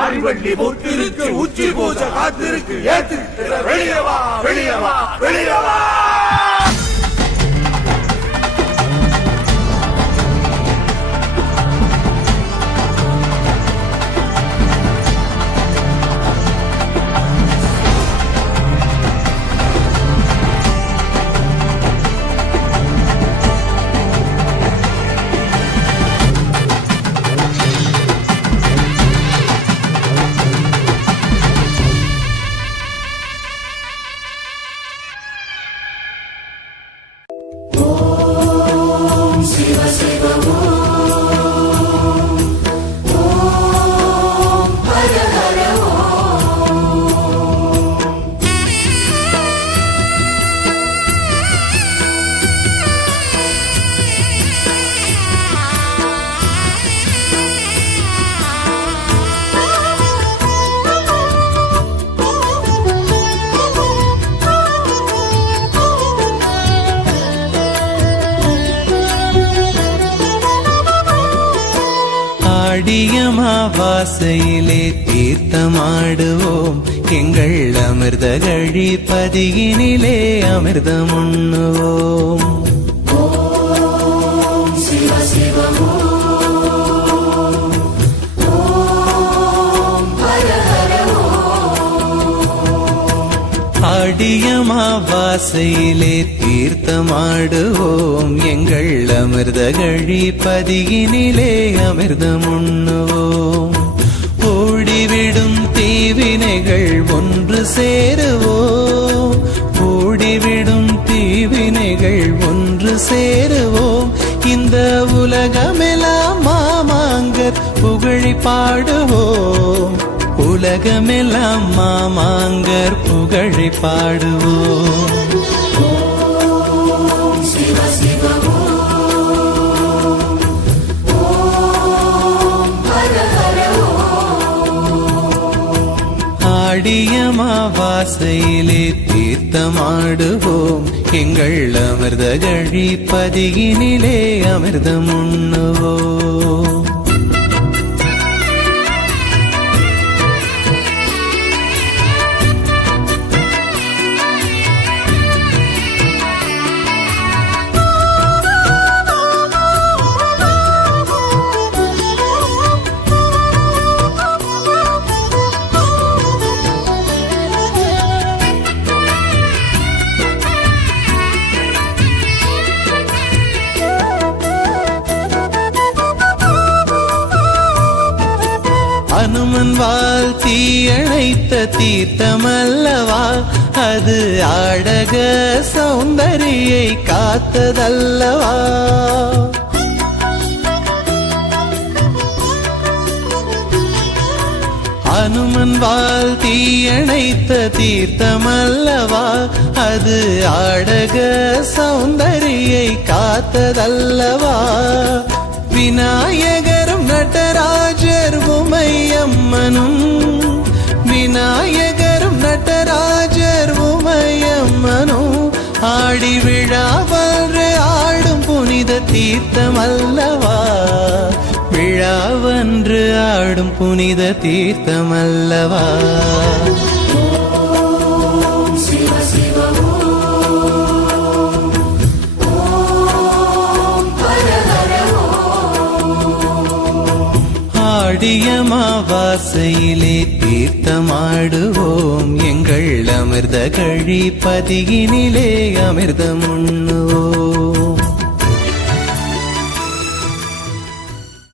ஆடிவள்ளி பொட்டிருக்கு, உச்சி பூஜை காத்திருக்கு, ஏத்து வெளியவா வெளியவா வெளியவா. அடியமாவாசையிலே தீர்த்தமாடுவோம், எங்கள் அமிர்த கழிப்பதியினிலே அமிர்தம் உண்ணுவோம். அடியமாவாசையிலே தீர்த்தமாடுவோம், எங்கள் அமிர்த கழிப்பதியினிலே அமிர்தம் உண்ணுவோம். ஓடிவிடும் தீவினைகள் ஒன்று சேருவோம், ஓடிவிடும் தீவினைகள் ஒன்று சேருவோம். இந்த உலகமெல்லாம் மாமாங்கர் புகழி பாடுவோம், உலகமெல்லாம் மாமாங்கர் புகழை பாடுவோம். ஆடியமாவாசையிலே தீர்த்தமாடுவோம், எங்கள் அமிர்த கழிப்பதியினிலே அமிர்தம் உண்ணுவோம். அனுமன் வால் தீயணைத்த தீர்த்தமல்லவா, அது ஆடக சௌந்தரியை காத்ததல்லவா. அனுமன் வால் தீயணைத்த தீர்த்தமல்லவா, அது ஆடக சௌந்தரியை காத்ததல்லவா. விநாயகரும் நடராஜர் உமையம்மனும், விநாயகரும் நடராஜர் உமையம்மனும் ஆடி விழாவன்று ஆடும் புனித தீர்த்தம் அல்லவா, விழாவன்று ஆடும் புனித தீர்த்தம் அல்லவா. ஆடியமாவாசையிலே தீர்த்தமாடுவோம், எங்கள் அமிர்த கழிப்பதியினிலே அமிர்தம் உண்ணுவோம்.